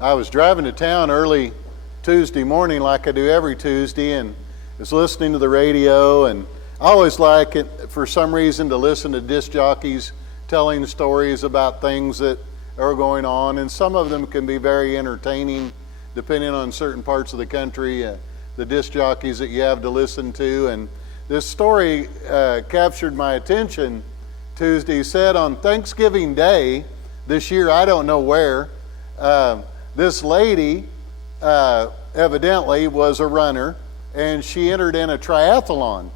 I was driving to town early Tuesday morning like I do every Tuesday, and was listening to the radio, and I always like it for some reason to listen to disc jockeys telling stories about things that are going on, and some of them can be very entertaining depending on certain parts of the country, the disc jockeys that you have to listen to. And this story captured my attention Tuesday. Said on Thanksgiving Day this year, I don't know where, this lady evidently was a runner, and she entered in a triathlon,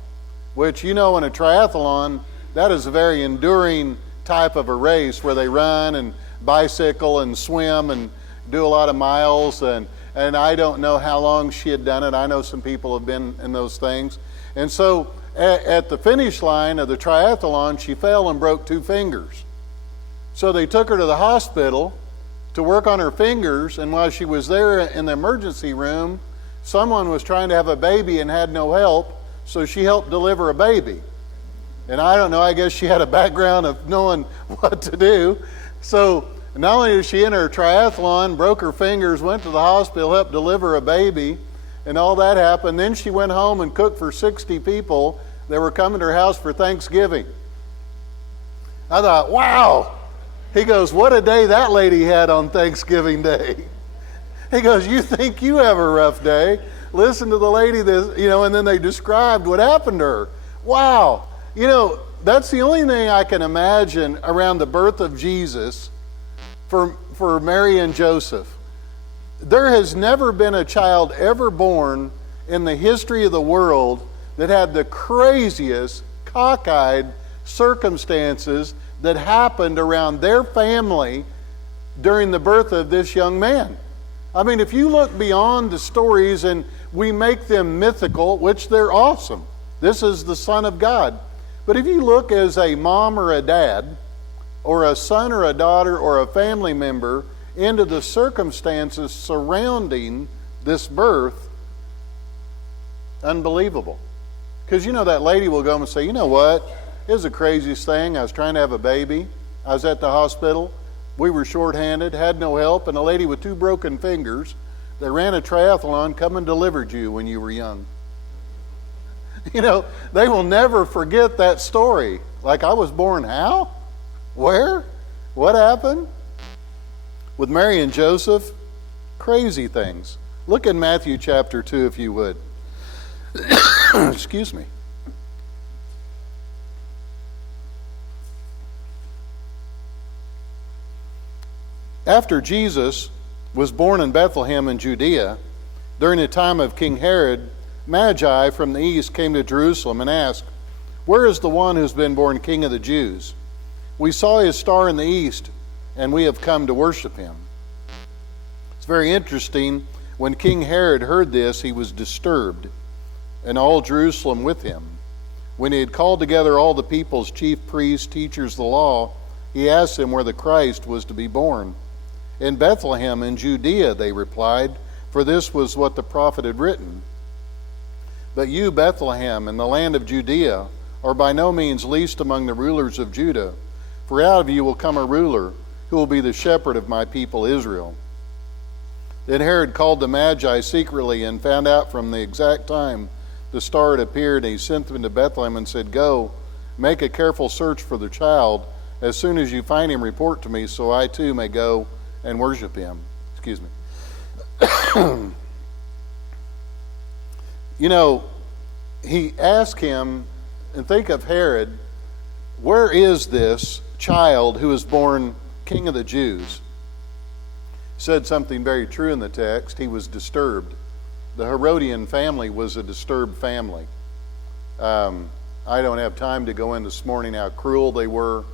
which, you know, in a triathlon, that is a very enduring type of a race where they run and bicycle and swim and do a lot of miles, and I don't know how long she had done it. I know some people have been in those things. And so at the finish line of the triathlon, she fell and broke 2 fingers. So they took her to the hospital to work on her fingers, and while she was there in the emergency room, someone was trying to have a baby and had no help, so she helped deliver a baby. And I don't know, I guess she had a background of knowing what to do. So not only did she enter her triathlon, broke her fingers, went to the hospital, helped deliver a baby, and all that happened. Then she went home and cooked for 60 people that were coming to her house for Thanksgiving. I thought, wow. He goes, what a day that lady had on Thanksgiving Day. He goes, you think you have a rough day? Listen to the lady, and then they described what happened to her. Wow. That's the only thing I can imagine around the birth of Jesus for Mary and Joseph. There has never been a child ever born in the history of the world that had the craziest, cockeyed circumstances that happened around their family during the birth of this young man. I mean, if you look beyond the stories and we make them mythical, which they're awesome. This is the Son of God. But if you look as a mom or a dad, or a son or a daughter or a family member into the circumstances surrounding this birth, unbelievable. Because that lady will go and say, you know what? It was the craziest thing. I was trying to have a baby. I was at the hospital. We were shorthanded, had no help, and a lady with 2 broken fingers that ran a triathlon come and delivered you when you were young. They will never forget that story. Like, I was born how? Where? What happened? With Mary and Joseph, crazy things. Look in Matthew chapter 2, if you would. Excuse me. After Jesus was born in Bethlehem in Judea, during the time of King Herod, Magi from the east came to Jerusalem and asked, where is the one who's been born King of the Jews? We saw his star in the east, and we have come to worship him. It's very interesting. When King Herod heard this, he was disturbed, and all Jerusalem with him. When he had called together all the people's chief priests, teachers of the law, he asked them where the Christ was to be born. In Bethlehem in Judea, they replied, for this was what the prophet had written. But you, Bethlehem, in the land of Judea, are by no means least among the rulers of Judah, for out of you will come a ruler who will be the shepherd of my people Israel. Then Herod called the Magi secretly and found out from the exact time the star had appeared, and he sent them to Bethlehem and said, go, make a careful search for the child. As soon as you find him, report to me, so I too may go and worship him. Excuse me. He asked him, and think of Herod, where is this child who is born King of the Jews? Said something very true in the text. He was disturbed. The Herodian family was a disturbed family. I don't have time to go in this morning how cruel they were,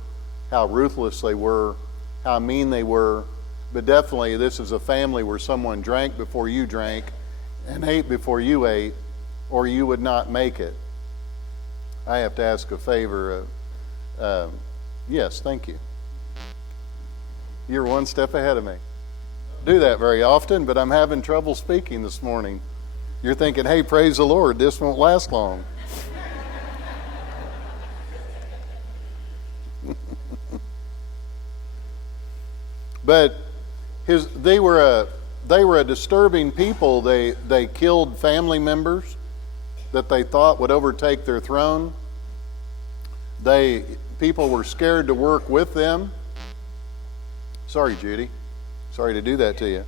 how ruthless they were, how mean they were, but definitely this is a family where someone drank before you drank and ate before you ate, or you would not make it. I have to ask a favor. Yes, thank you. You're one step ahead of me. Do that very often, but I'm having trouble speaking this morning. You're thinking, hey, praise the Lord, this won't last long. But they were they were a disturbing people. They killed family members that they thought would overtake their throne. People were scared to work with them. Sorry, Judy. Sorry to do that to you.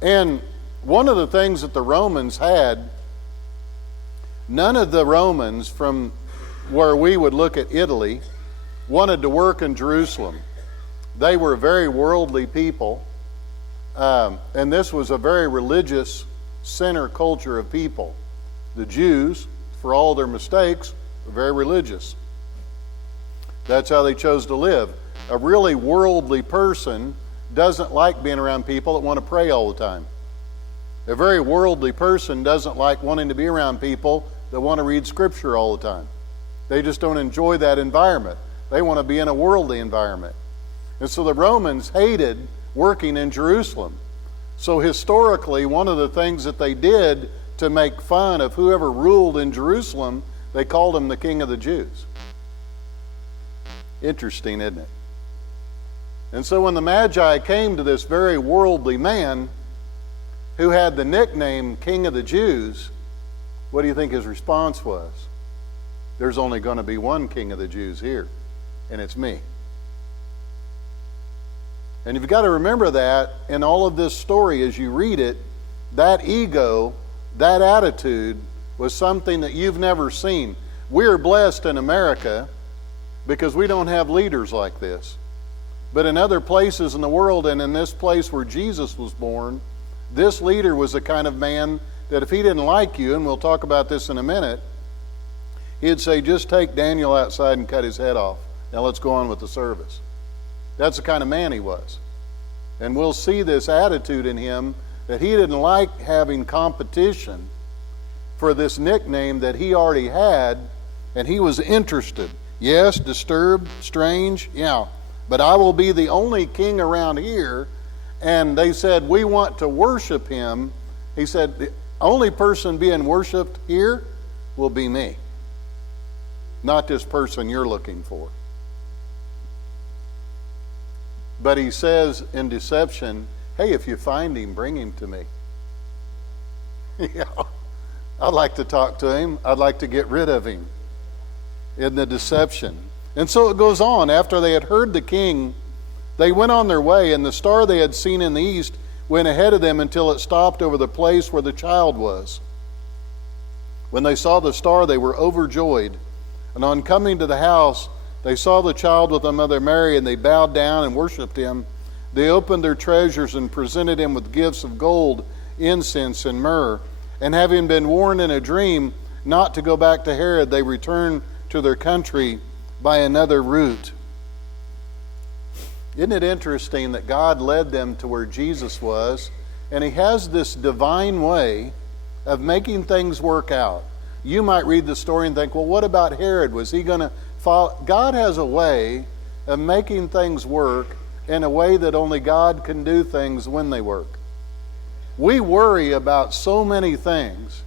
And one of the things that the Romans had, none of the Romans from where we would look at Italy wanted to work in Jerusalem. They were very worldly people, and this was a very religious center culture of people. The Jews, for all their mistakes, were very religious. That's how they chose to live. A really worldly person doesn't like being around people that want to pray all the time. A very worldly person doesn't like wanting to be around people that want to read Scripture all the time. They just don't enjoy that environment. They want to be in a worldly environment. And so the Romans hated working in Jerusalem. So historically, one of the things that they did to make fun of whoever ruled in Jerusalem, they called him the King of the Jews. Interesting, isn't it? And so when the Magi came to this very worldly man who had the nickname King of the Jews, what do you think his response was? There's only going to be one King of the Jews here, and it's me. And you've got to remember that in all of this story as you read it, that ego, that attitude was something that you've never seen. We're blessed in America because we don't have leaders like this. But in other places in the world, and in this place where Jesus was born, this leader was the kind of man that if he didn't like you, and we'll talk about this in a minute, he'd say, just take Daniel outside and cut his head off. Now let's go on with the service. That's the kind of man he was. And we'll see this attitude in him that he didn't like having competition for this nickname that he already had, and he was interested. Yes, disturbed, strange, yeah. But I will be the only king around here. And they said, we want to worship him. He said, the only person being worshiped here will be me, not this person you're looking for. But he says in deception, hey, if you find him, bring him to me. Yeah, I'd like to talk to him. I'd like to get rid of him in the deception. And so it goes on. After they had heard the king, they went on their way, and the star they had seen in the east went ahead of them until it stopped over the place where the child was. When they saw the star, they were overjoyed. And on coming to the house, they saw the child with the mother Mary, and they bowed down and worshipped him. They opened their treasures and presented him with gifts of gold, incense, and myrrh. And having been warned in a dream not to go back to Herod, they returned to their country by another route. Isn't it interesting that God led them to where Jesus was, and he has this divine way of making things work out. You might read the story and think, well, what about Herod? Was he going to follow? God has a way of making things work in a way that only God can do things when they work. We worry about so many things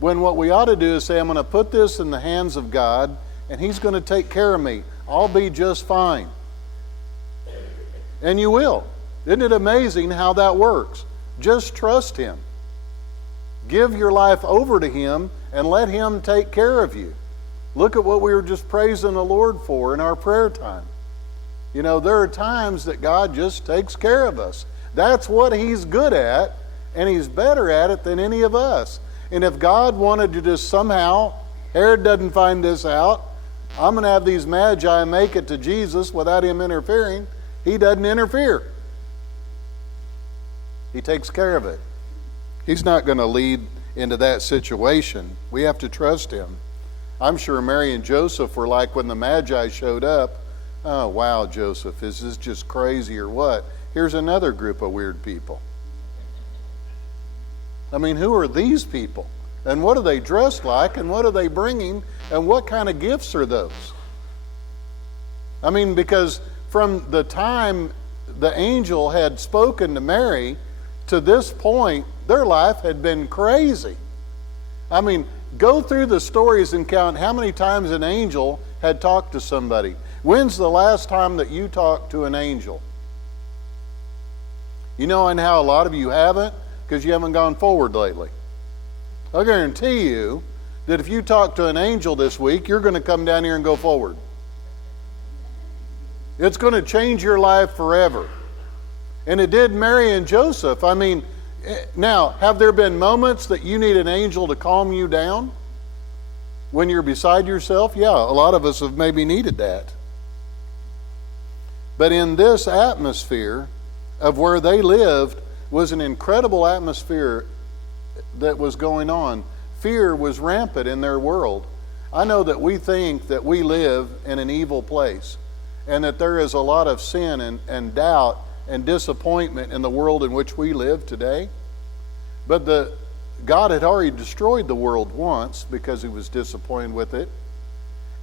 when what we ought to do is say, I'm going to put this in the hands of God, and he's going to take care of me. I'll be just fine. And you will. Isn't it amazing how that works? Just trust him. Give your life over to him and let him take care of you. Look at what we were just praising the Lord for in our prayer time. You know, there are times that God just takes care of us. That's what he's good at, and he's better at it than any of us. And if God wanted to just somehow, Herod doesn't find this out, I'm going to have these magi make it to Jesus without him interfering, he doesn't interfere. He takes care of it. He's not going to lead into that situation. We have to trust him. I'm sure Mary and Joseph were like when the Magi showed up, oh, wow, Joseph, is this just crazy or what? Here's another group of weird people. I mean, who are these people? And what are they dressed like? And what are they bringing? And what kind of gifts are those? I mean, because from the time the angel had spoken to Mary to this point, their life had been crazy. I mean, go through the stories and count how many times an angel had talked to somebody. When's the last time that you talked to an angel? You know, and how a lot of you haven't? Because you haven't gone forward lately. I guarantee you that if you talk to an angel this week, you're going to come down here and go forward. It's going to change your life forever. And it did Mary and Joseph. I mean, now, have there been moments that you need an angel to calm you down when you're beside yourself? Yeah, a lot of us have maybe needed that. But in this atmosphere of where they lived was an incredible atmosphere that was going on. Fear was rampant in their world. I know that we think that we live in an evil place and that there is a lot of sin and doubt and disappointment in the world in which we live today. But God had already destroyed the world once because he was disappointed with it.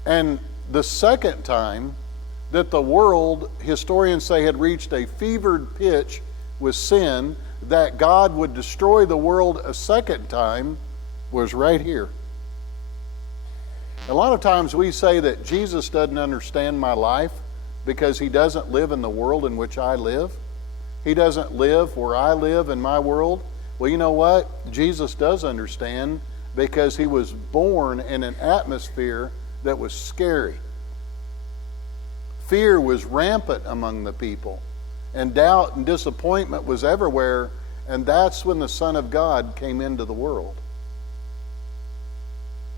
And the second time that the world, historians say, had reached a fevered pitch with sin, that God would destroy the world a second time, was right here. A lot of times we say that Jesus doesn't understand my life because he doesn't live in the world in which I live. He doesn't live where I live in my world. Well, you know what? Jesus does understand because he was born in an atmosphere that was scary. Fear was rampant among the people, and doubt and disappointment was everywhere, and that's when the Son of God came into the world.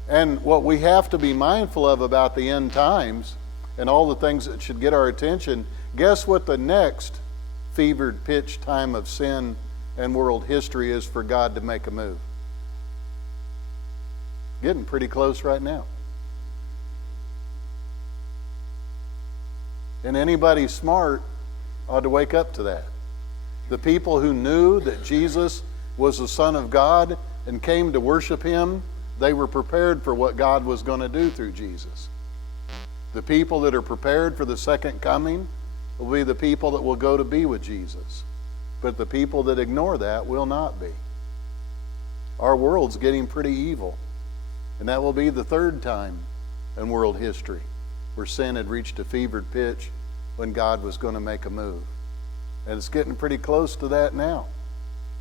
And what we have to be mindful of about the end times and all the things that should get our attention, guess what the next fevered pitch time of sin and world history is for God to make a move? Getting pretty close right now. And anybody smart ought to wake up to that. The people who knew that Jesus was the Son of God and came to worship him, they were prepared for what God was going to do through Jesus. The people that are prepared for the second coming will be the people that will go to be with Jesus. But the people that ignore that will not be. Our world's getting pretty evil. And that will be the third time in world history where sin had reached a fevered pitch when God was going to make a move. And it's getting pretty close to that now.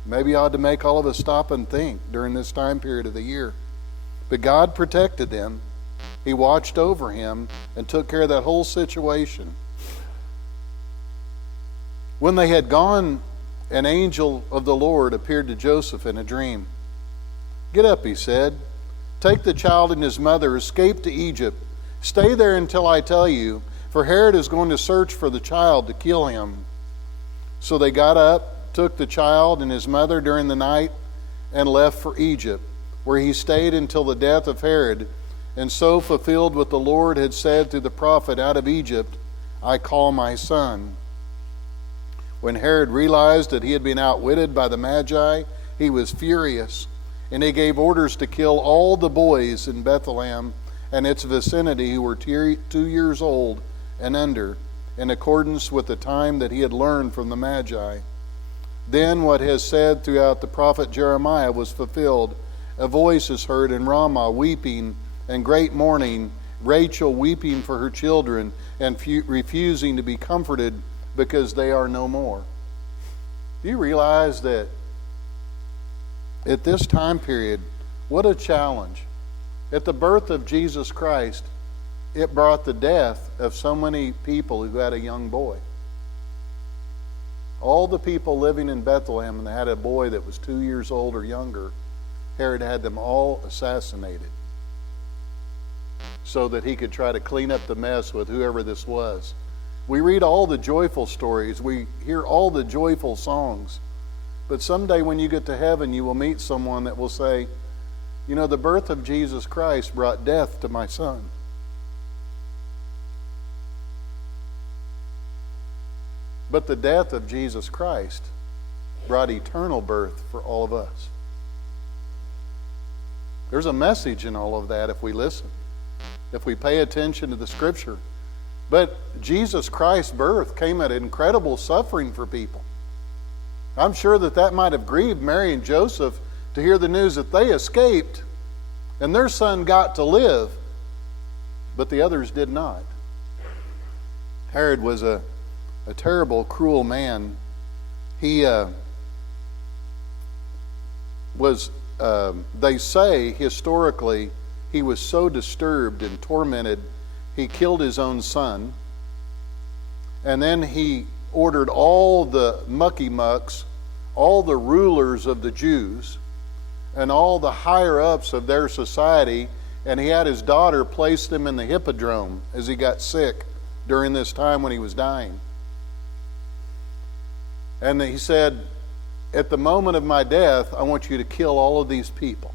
Maybe I ought to make all of us stop and think during this time period of the year. But God protected them. He watched over him and took care of that whole situation. When they had gone, an angel of the Lord appeared to Joseph in a dream. "Get up," he said. "Take the child and his mother, escape to Egypt. Stay there until I tell you, for Herod is going to search for the child to kill him." So they got up, took the child and his mother during the night, and left for Egypt, where he stayed until the death of Herod, and so fulfilled what the Lord had said through the prophet, "Out of Egypt I call my son." When Herod realized that he had been outwitted by the Magi, he was furious, and he gave orders to kill all the boys in Bethlehem and its vicinity who were 2 years old and under, in accordance with the time that he had learned from the Magi. Then what has said throughout the prophet Jeremiah was fulfilled. A voice is heard in Ramah, weeping and great mourning, Rachel weeping for her children and refusing to be comforted because they are no more. Do you realize that at this time period, what a challenge. At the birth of Jesus Christ, it brought the death of so many people who had a young boy. All the people living in Bethlehem and they had a boy that was 2 years old or younger, Herod had them all assassinated so that he could try to clean up the mess with whoever this was. We read all the joyful stories. We hear all the joyful songs. But someday when you get to heaven, you will meet someone that will say, "You know, the birth of Jesus Christ brought death to my son." But the death of Jesus Christ brought eternal birth for all of us. There's a message in all of that if we listen, if we pay attention to the Scripture. But Jesus Christ's birth came at incredible suffering for people. I'm sure that might have grieved Mary and Joseph to hear the news that they escaped and their son got to live, but the others did not. Herod was a terrible, cruel man. he they say historically, he was so disturbed and tormented, he killed his own son. And then he ordered all the mucky-mucks, all the rulers of the Jews, and all the higher-ups of their society, and he had his daughter place them in the hippodrome as he got sick during this time when he was dying. And he said, at the moment of my death, I want you to kill all of these people.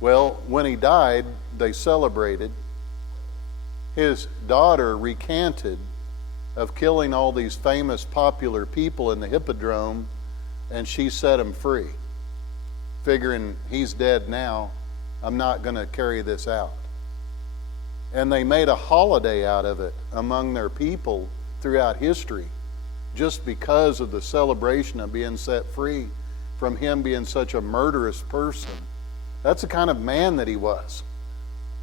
Well, when he died, they celebrated. His daughter recanted of killing all these famous, popular people in the hippodrome, and she set him free, figuring he's dead now, I'm not going to carry this out. And they made a holiday out of it among their people throughout history, just because of the celebration of being set free from him being such a murderous person. That's the kind of man that he was.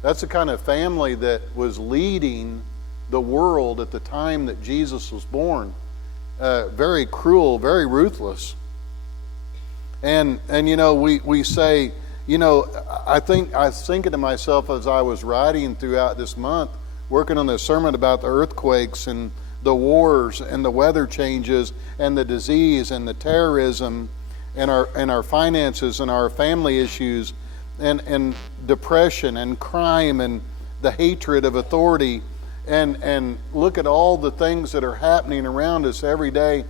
That's the kind of family that was leading the world at the time that Jesus was born. Very cruel, very ruthless. And you know, we say, you know, I was thinking to myself as I was writing throughout this month, working on this sermon about the earthquakes and the wars and the weather changes and the disease and the terrorism and our finances and our family issues and depression and crime and the hatred of authority, and look at all the things that are happening around us every day.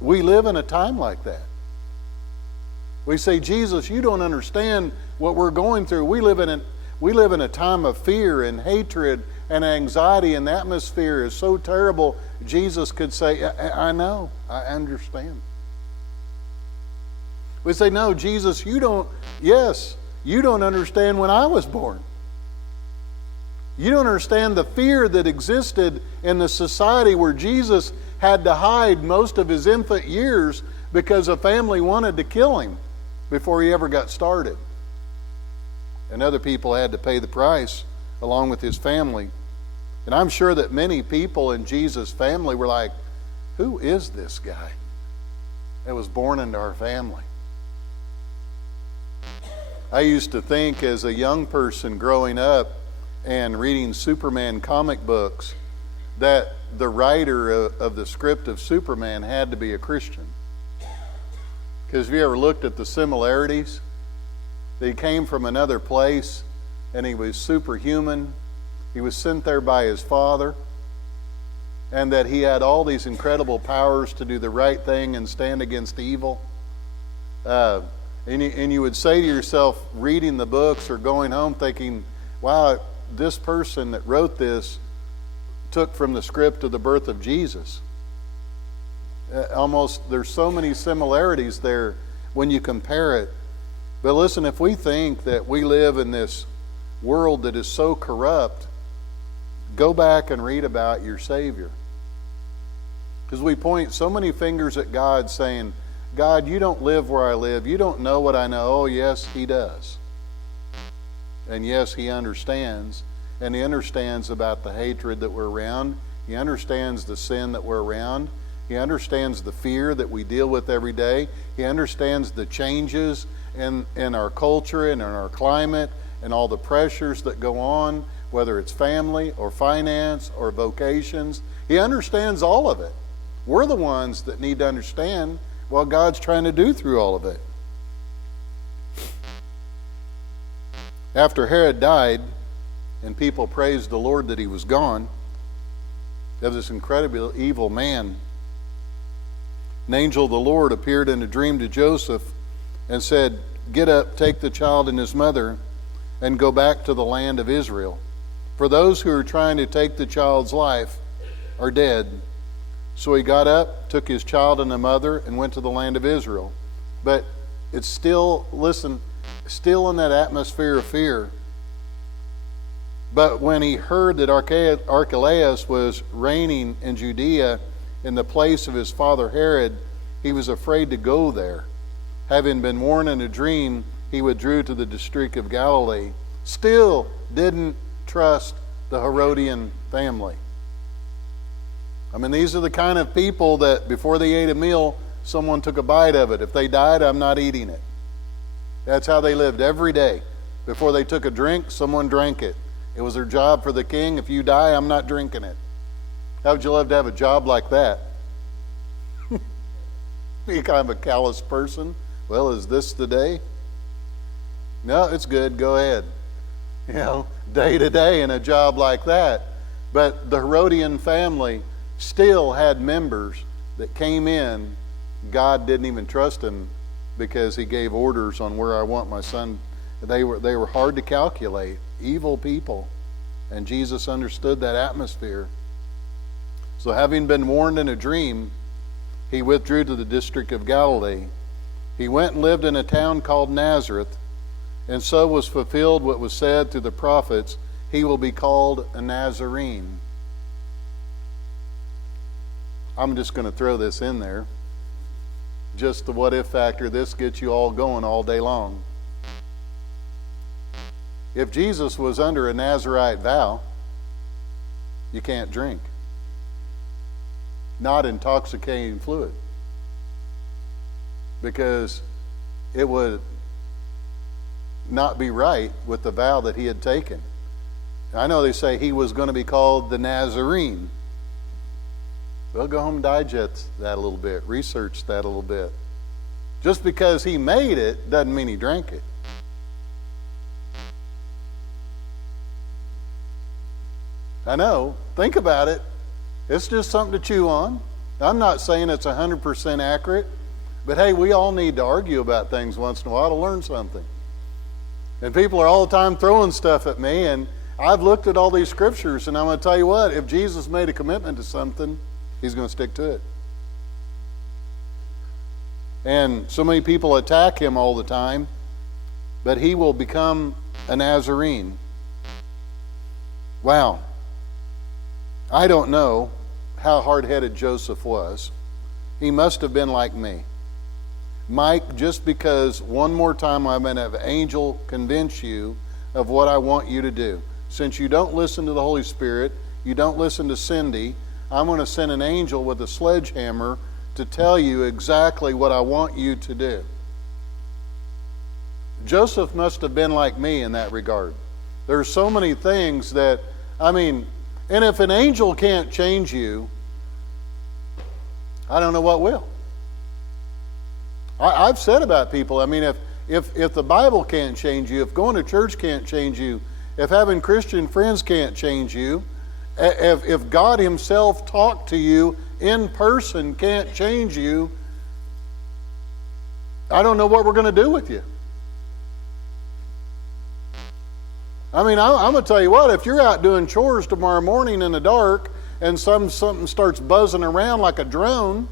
We live in a time like that. We say, Jesus, you don't understand what we're going through. We live in a time of fear and hatred and anxiety, and the atmosphere is so terrible. Jesus could say, I know, I understand. We say, no, Jesus, you don't understand when I was born. You don't understand the fear that existed in the society where Jesus had to hide most of his infant years because a family wanted to kill him before he ever got started. And other people had to pay the price along with his family. And I'm sure that many people in Jesus' family were like, who is this guy that was born into our family? I used to think as a young person growing up and reading Superman comic books that the writer of the script of Superman had to be a Christian. Because have you ever looked at the similarities? That he came from another place and he was superhuman. He was sent there by his father. And that he had all these incredible powers to do the right thing and stand against evil. And you would say to yourself, reading the books or going home thinking, wow, this person that wrote this took from the script of the birth of Jesus. Almost, there's so many similarities there when you compare it. But listen, if we think that we live in this world that is so corrupt, go back and read about your Savior. Because we point so many fingers at God saying, God, you don't live where I live. You don't know what I know. Oh, yes, he does. And yes, he understands. And he understands about the hatred that we're around. He understands the sin that we're around. He understands the fear that we deal with every day. He understands the changes in our culture and in our climate and all the pressures that go on, whether it's family or finance or vocations. He understands all of it. We're the ones that need to understand what God's trying to do through all of it. After Herod died and people praised the Lord that he was gone, there was this incredibly evil man. An angel of the Lord appeared in a dream to Joseph and said, "Get up, take the child and his mother, and go back to the land of Israel. For those who are trying to take the child's life are dead." So he got up, took his child and the mother, and went to the land of Israel. But it's still, listen, still in that atmosphere of fear. But when he heard that Archelaus was reigning in Judea in the place of his father Herod, he was afraid to go there. Having been warned in a dream, he withdrew to the district of Galilee. Still didn't trust the Herodian family. I mean, these are the kind of people that before they ate a meal, someone took a bite of it. If they died, I'm not eating it. That's how they lived every day. Before they took a drink, someone drank it. It was their job for the king. If you die, I'm not drinking it. How would you love to have a job like that? Be kind of a callous person. Well, is this the day? No, it's good. Go ahead. You know, day to day in a job like that. But the Herodian family still had members that came in. God didn't even trust him because he gave orders on where I want my son. They were hard to calculate, evil people. And Jesus understood that atmosphere. So having been warned in a dream, he withdrew to the district of Galilee. He went and lived in a town called Nazareth, and so was fulfilled what was said through the prophets, he will be called a Nazarene. I'm just going to throw this in there. Just the what if factor. This gets you all going all day long. If Jesus was under a Nazirite vow, you can't drink. Not intoxicating fluid. Because it would not be right with the vow that he had taken. I know they say he was going to be called the Nazarene. Well, go home and digest that a little bit. Research that a little bit. Just because he made it doesn't mean he drank it. I know. Think about it. It's just something to chew on. I'm not saying it's 100% accurate, but hey, we all need to argue about things once in a while to learn something. And people are all the time throwing stuff at me, and I've looked at all these scriptures, and I'm going to tell you what, if Jesus made a commitment to something, he's going to stick to it. And so many people attack him all the time, but he will become a Nazarene. Wow. I don't know how hard-headed Joseph was. He must have been like me. Mike, just because one more time I'm going to have an angel convince you of what I want you to do. Since you don't listen to the Holy Spirit, you don't listen to Cindy, I'm going to send an angel with a sledgehammer to tell you exactly what I want you to do. Joseph must have been like me in that regard. There's so many things that, and if an angel can't change you, I don't know what will. I've said about people, if the Bible can't change you, if going to church can't change you, if having Christian friends can't change you, if God himself talked to you in person can't change you, I don't know what we're going to do with you. I'm going to tell you what, if you're out doing chores tomorrow morning in the dark and something starts buzzing around like a drone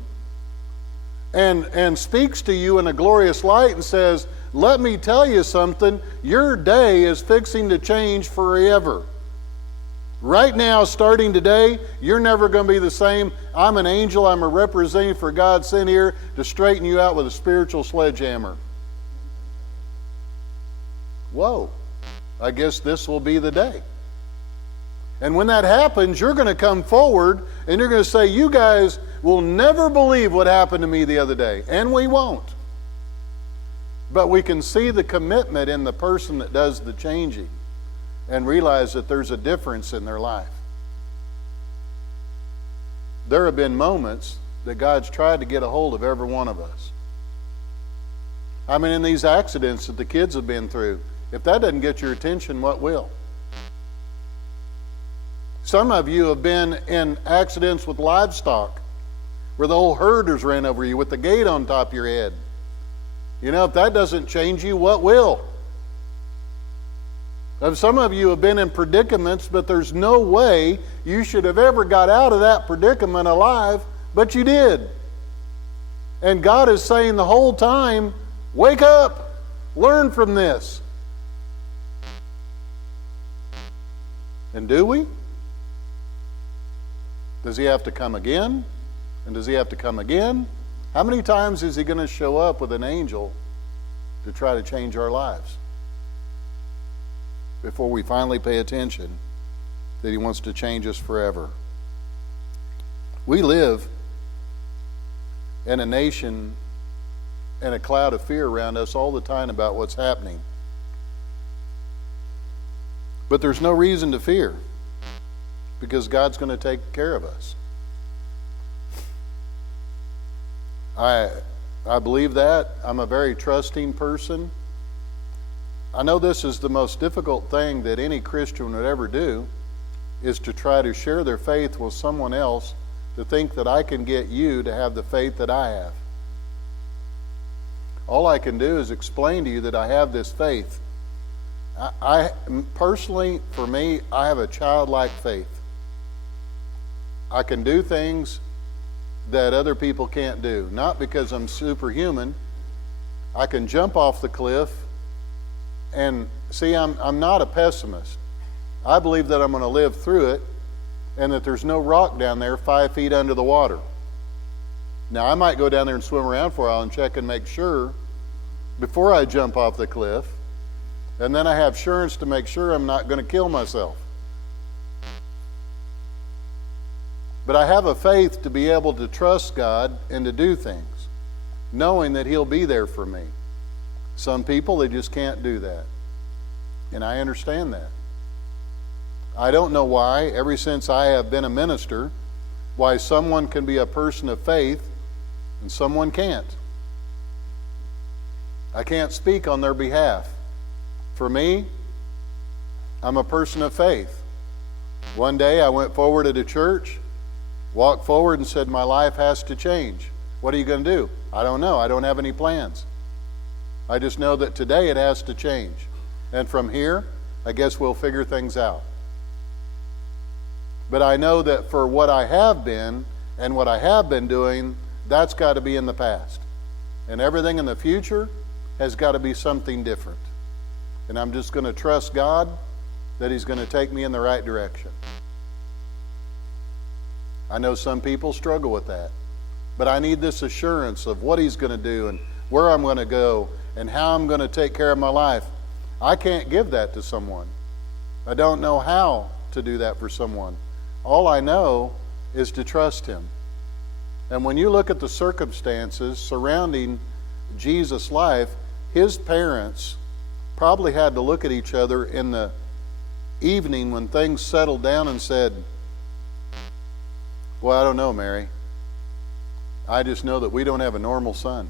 and speaks to you in a glorious light and says, let me tell you something, your day is fixing to change forever. Right now, starting today, you're never going to be the same. I'm an angel, I'm a representative for God sent here to straighten you out with a spiritual sledgehammer. Whoa. I guess this will be the day. And when that happens, you're going to come forward and you're going to say, you guys will never believe what happened to me the other day. And we won't. But we can see the commitment in the person that does the changing and realize that there's a difference in their life. There have been moments that God's tried to get a hold of every one of us. In these accidents that the kids have been through, if that doesn't get your attention, what will? Some of you have been in accidents with livestock where the whole herd has ran over you with the gate on top of your head. If that doesn't change you, what will? Some of you have been in predicaments, but there's no way you should have ever got out of that predicament alive, but you did. And God is saying the whole time, wake up, learn from this. And do we? Does he have to come again? And does he have to come again? How many times is he going to show up with an angel to try to change our lives before we finally pay attention that he wants to change us forever? We live in a nation and a cloud of fear around us all the time about what's happening. But there's no reason to fear, because God's going to take care of us. I believe that. I'm a very trusting person. I know this is the most difficult thing that any Christian would ever do, is to try to share their faith with someone else, to think that I can get you to have the faith that I have. All I can do is explain to you that I have this faith. I personally, for me, I have a childlike faith. I can do things that other people can't do. Not because I'm superhuman. I can jump off the cliff and see, I'm not a pessimist. I believe that I'm going to live through it and that there's no rock down there 5 feet under the water. Now, I might go down there and swim around for a while and check and make sure before I jump off the cliff. And then I have assurance to make sure I'm not going to kill myself. But I have a faith to be able to trust God and to do things, knowing that He'll be there for me. Some people, they just can't do that. And I understand that. I don't know why, ever since I have been a minister, why someone can be a person of faith and someone can't. I can't speak on their behalf. For me, I'm a person of faith. One day I went forward at a church, walked forward and said, my life has to change. What are you going to do? I don't know. I don't have any plans. I just know that today it has to change. And from here, I guess we'll figure things out. But I know that for what I have been and what I have been doing, that's got to be in the past. And everything in the future has got to be something different. And I'm just going to trust God that He's going to take me in the right direction. I know some people struggle with that. But I need this assurance of what He's going to do and where I'm going to go and how I'm going to take care of my life. I can't give that to someone. I don't know how to do that for someone. All I know is to trust Him. And when you look at the circumstances surrounding Jesus' life, His parents probably had to look at each other in the evening when things settled down and said, well, I don't know, Mary. I just know that we don't have a normal son.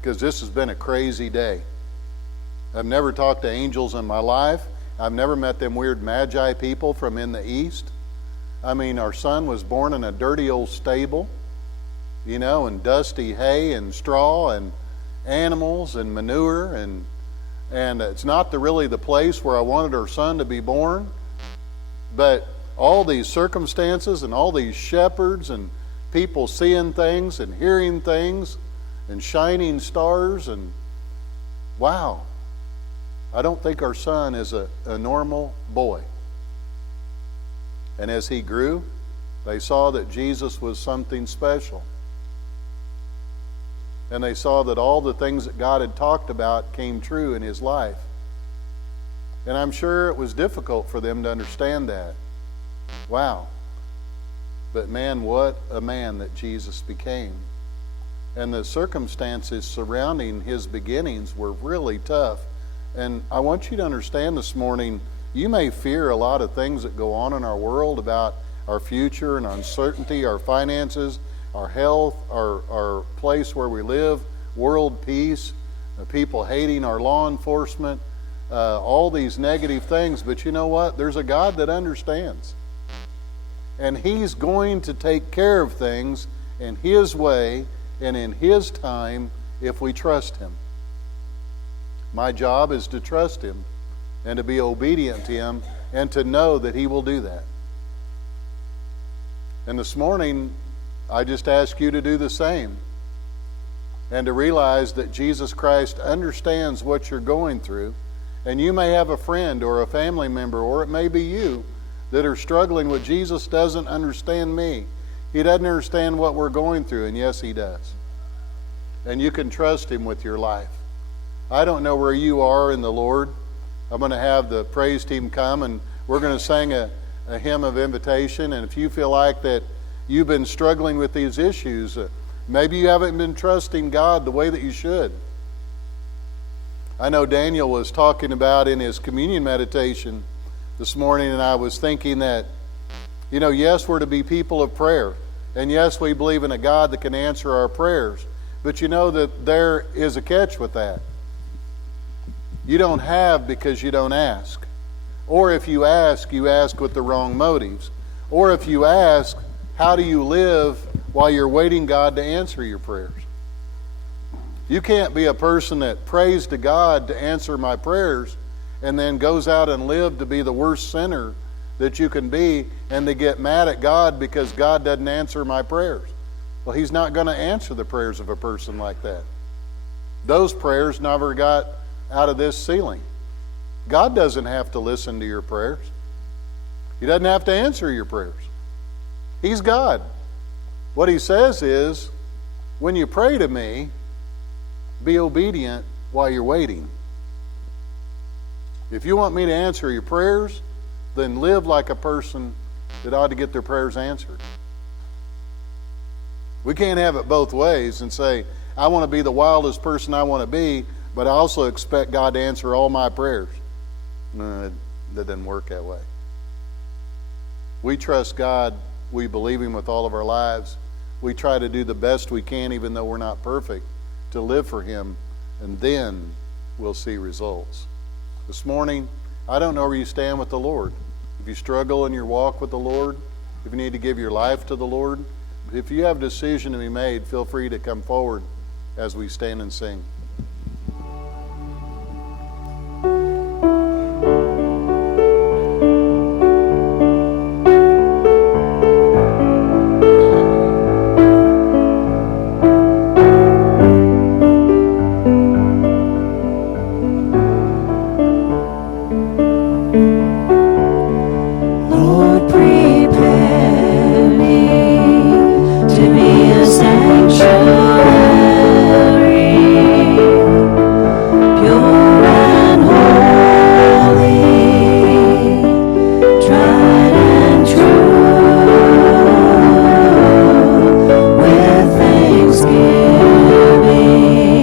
Because this has been a crazy day. I've never talked to angels in my life. I've never met them weird magi people from in the east. I mean, our son was born in a dirty old stable, and dusty hay and straw and animals and manure, and it's not really the place where I wanted our son to be born. But all these circumstances and all these shepherds and people seeing things and hearing things and shining stars, and wow, I don't think our son is a normal boy. And as he grew, they saw that Jesus was something special. And they saw that all the things that God had talked about came true in his life. And I'm sure it was difficult for them to understand that. Wow. But man, what a man that Jesus became. And the circumstances surrounding his beginnings were really tough. And I want you to understand this morning, you may fear a lot of things that go on in our world about our future and uncertainty, our finances, our health, our place where we live, world peace, people hating our law enforcement, all these negative things. But you know what? There's a God that understands. And He's going to take care of things in His way and in His time if we trust Him. My job is to trust Him and to be obedient to Him and to know that He will do that. And this morning, I just ask you to do the same and to realize that Jesus Christ understands what you're going through. And you may have a friend or a family member, or it may be you, that are struggling with Jesus doesn't understand me. He doesn't understand what we're going through, and yes, He does. And you can trust Him with your life. I don't know where you are in the Lord. I'm going to have the praise team come, and we're going to sing a hymn of invitation. And if you feel like that you've been struggling with these issues, maybe you haven't been trusting God the way that you should. I know Daniel was talking about in his communion meditation this morning, and I was thinking that, yes, we're to be people of prayer. And yes, we believe in a God that can answer our prayers. But you know that there is a catch with that. You don't have because you don't ask. Or if you ask with the wrong motives. Or if you ask, how do you live while you're waiting God to answer your prayers? You can't be a person that prays to God to answer my prayers and then goes out and live to be the worst sinner that you can be, and they get mad at God because God doesn't answer my prayers. Well, He's not going to answer the prayers of a person like that. Those prayers never got out of this ceiling. God doesn't have to listen to your prayers. He doesn't have to answer your prayers. He's God. What He says is, when you pray to me, be obedient while you're waiting. If you want me to answer your prayers, then live like a person that ought to get their prayers answered. We can't have it both ways and say, I want to be the wildest person I want to be, but I also expect God to answer all my prayers. No, that doesn't work that way. We trust God. We believe Him with all of our lives. We try to do the best we can, even though we're not perfect, to live for Him, and then we'll see results. This morning, I don't know where you stand with the Lord. If you struggle in your walk with the Lord, if you need to give your life to the Lord, if you have a decision to be made, feel free to come forward as we stand and sing.